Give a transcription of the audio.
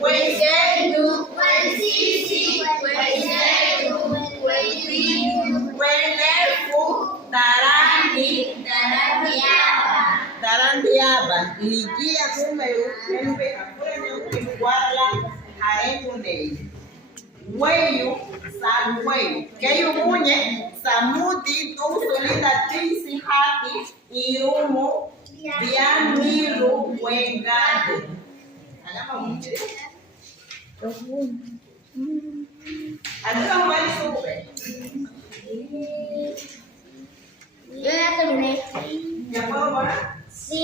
wenzetu, sisi, wenzetu, wenefu, tarangi yaba, ligia kumeru, kembe, akwene ukiwala, haengu nei. Weyu, samweyu, keyu munye, samuti, tusulinda tisi haki, iumu, biamiru, wengade. Agama munye. Adika